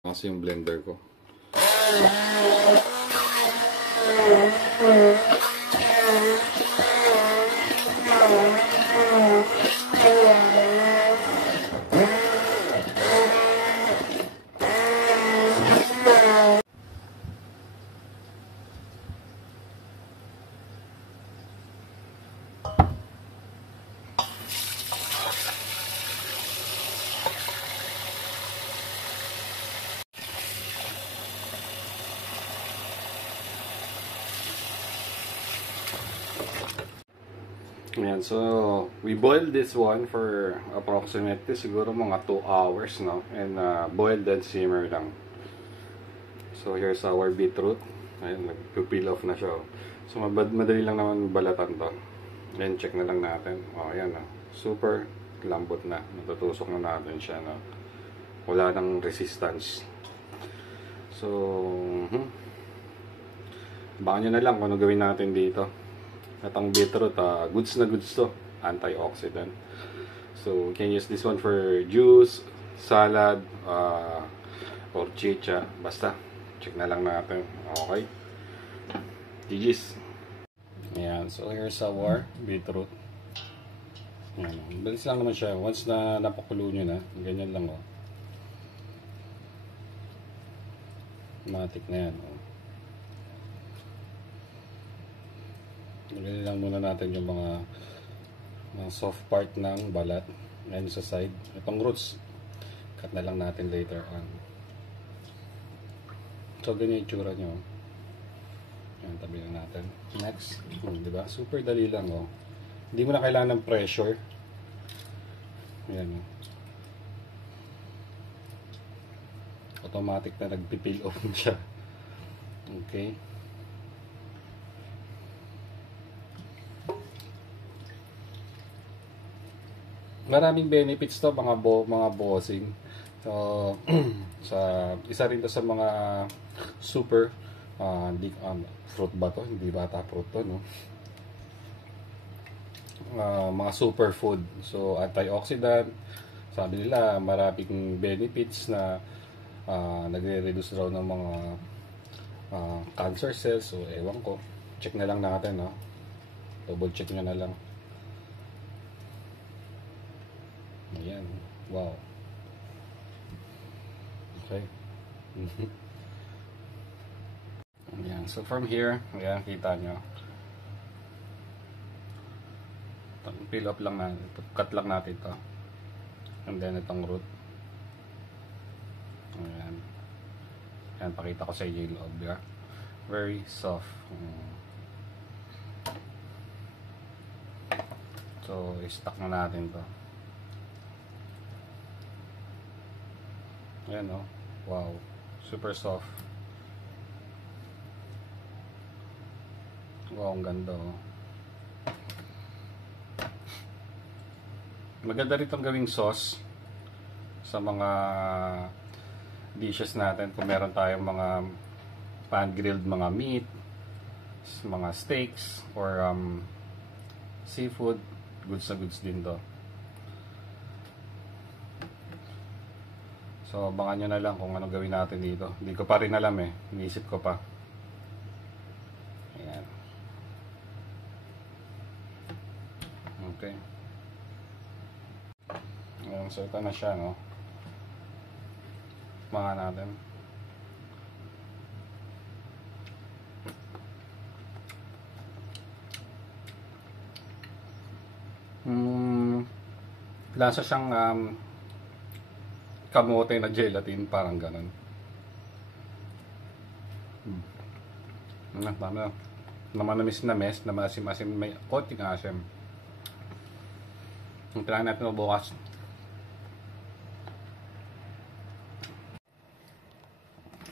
Kasi yung blender ko. Ayan, so we boiled this one for approximately siguro mga 2 hours, no? And boiled and simmer lang. So here's our beetroot. Ayan, nag-peel off na siya. So madali lang naman balatan to. Then check na lang natin. Oh, ayan, no? Super lambot na. Natutusok na natin siya, no? Wala nang resistance. So baka nyo na lang kung ano gawin natin dito. At ang beetroot, goods na goods to. Antioxidant. So, you can use this one for juice, salad, or chicha. Basta, check na lang natin. Okay. GG's. Ayan. So, here's our beetroot. Ayan. Balis lang naman siya. Once na napakulo nyo na, ganyan lang, oh. Matik na yan, oh. Nilagay lang muna natin yung mga soft part ng balat. Ngayon sa side. Itong roots, cut na lang natin later on. So, ganyan yung itsura nyo. Yan, tabi na natin. Next. Diba? Super dali lang, oh. Hindi mo na kailangan ng pressure. Yan, oh. Automatic na nagpipil off siya. Okay. Maraming benefits to mga bossing. So sa isa rin to sa mga super fruit ba to? Hindi bata fruit to, no? Mga superfood. So antioxidant. Sabi nila maraming benefits na nagre-reduce raw ng mga cancer cells. So ewan ko. Check na lang natin, no? Double check nyo na lang. Ayan. Wow. Okay. Ayan. So from here, ayan, kita nyo. Peel up lang natin. Cut lang natin ito. And then itong root. Ayan. Ayan, pakita ko sa inyo yung loob. Yeah? Very soft. So, i-stack na natin to. Ayan, oh. Wow. Super soft. Wow, ang ganda, oh. Maganda rin itong gawing sauce sa mga dishes natin. Kung meron tayong mga pan-grilled mga meat, mga steaks, or seafood, goods na goods din to. So, abangan nyo na lang kung ano gawin natin dito. Hindi ko pa rin alam, eh. Iniisip ko pa. Ayan. Okay. Ayan, so ito na siya, no? Abangan natin. Lasa siyang kamote na gelatin, parang ganun. Tama. Namanamis na mes, na masim-asim, may konting asim. Try natin ito bukas.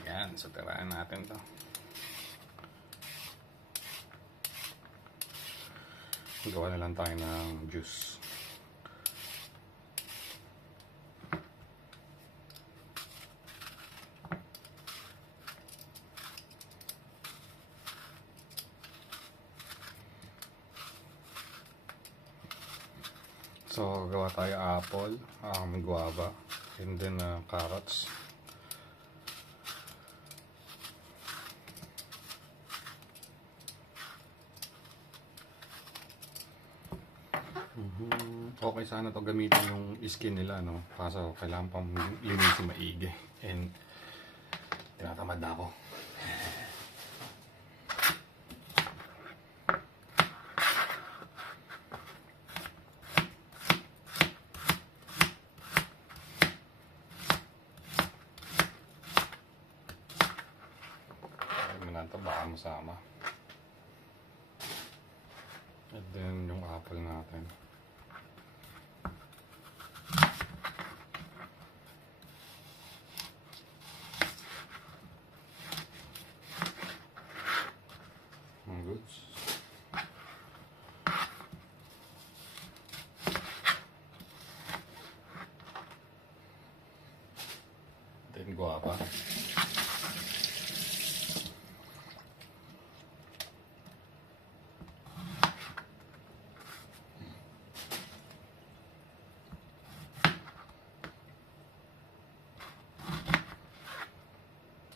Ayan, so tirahan natin ito. Gawa na lang tayo ng juice. So, gawa tayo apple, guava, and then carrots. Okay sana to gamitin yung skin nila, no? Kaso kailangan pang linisin maigi. And tinatamad na ako. Baka masama. And then yung apple natin. Ang goods. Then guava.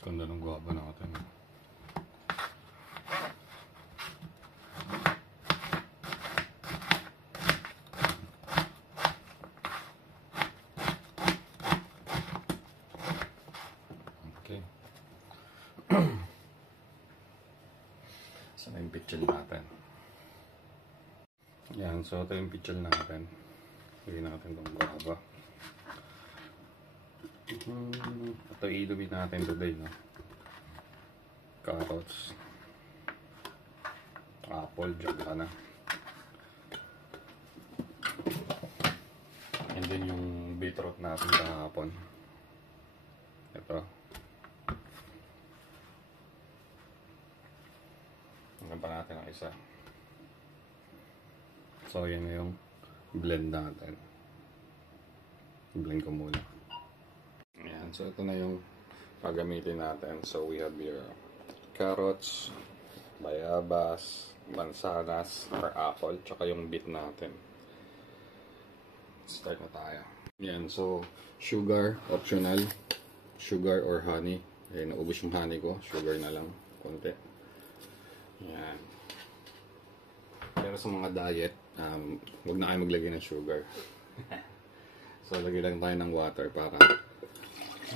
Ganda ng guava natin. Okay. Saan yung pichel natin? Yan, so ito yung pichel natin. Lagyan natin itong guava. Ito ilubi natin today, no? Carrots, apple, dyan na. And then yung beetroot natin kahapon. Ito. Hanggang pa natin ang isa. So yan na yung blend natin. Blend ko muna. Ayan, so ito na yung pagamitin natin. So we have your carrots, bayabas, mansanas, or apple, tsaka yung beet natin. Start na tayo. Ayan, so sugar, optional. Sugar or honey. Ayan, naubos yung honey ko. Sugar na lang, konti. Ayan. Pero sa mga diet, huwag na kayo maglagay ng sugar. So lagay lang tayo ng water para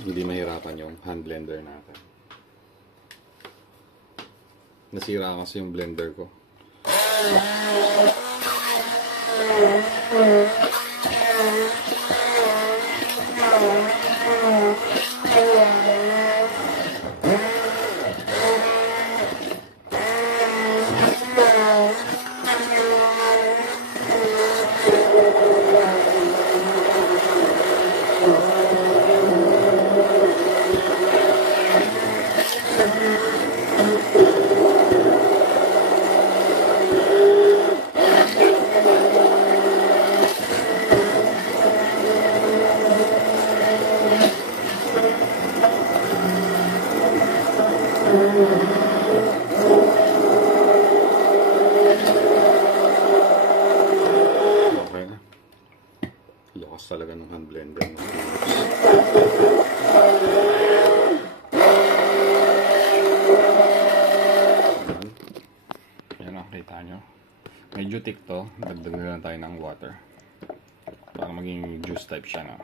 hindi mahirapan yung hand blender natin. Nasira kasi yung blender ko. Okay na. Lakas talaga ng hand blender mo. Yan ang kita nyo. Medyo thick to. Dagdagan na lang tayo ng water. Para maging juice type siya, no?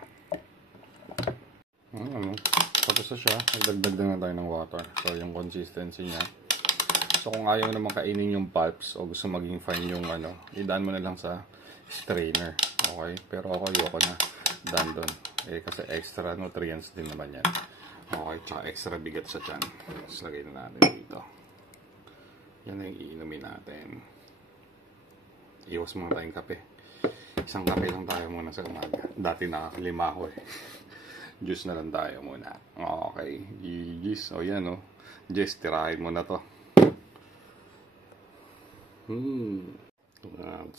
Tapos na siya. Nagdagdag na tayo ng water. So yung consistency niya. So kung ayaw mo naman kainin yung pulps o gusto maging fine yung idaan mo na lang sa strainer. Okay? Pero ako ayoko na daan doon. Kasi extra nutrients din naman yan. Okay? Tsaka extra bigat sa tiyan. Tapos lagay na natin dito. Yan na yung iinumin natin. Iwas muna tayong kape. Isang kape lang tayo muna sa umaga. Dati nakakalima ako eh. Juice na lang tayo muna. Okay. Juice. O yan o. Jess, tirahin mo na to.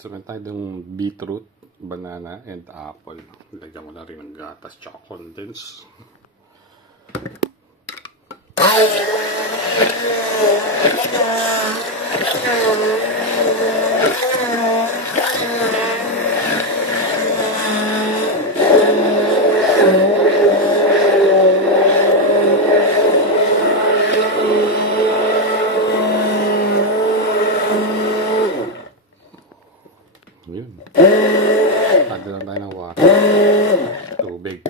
So meron tayo ng beetroot, banana, and apple. Lagyan mo na rin ng gatas tsaka condense. Yun. Add lang tayo ng water. Tubig.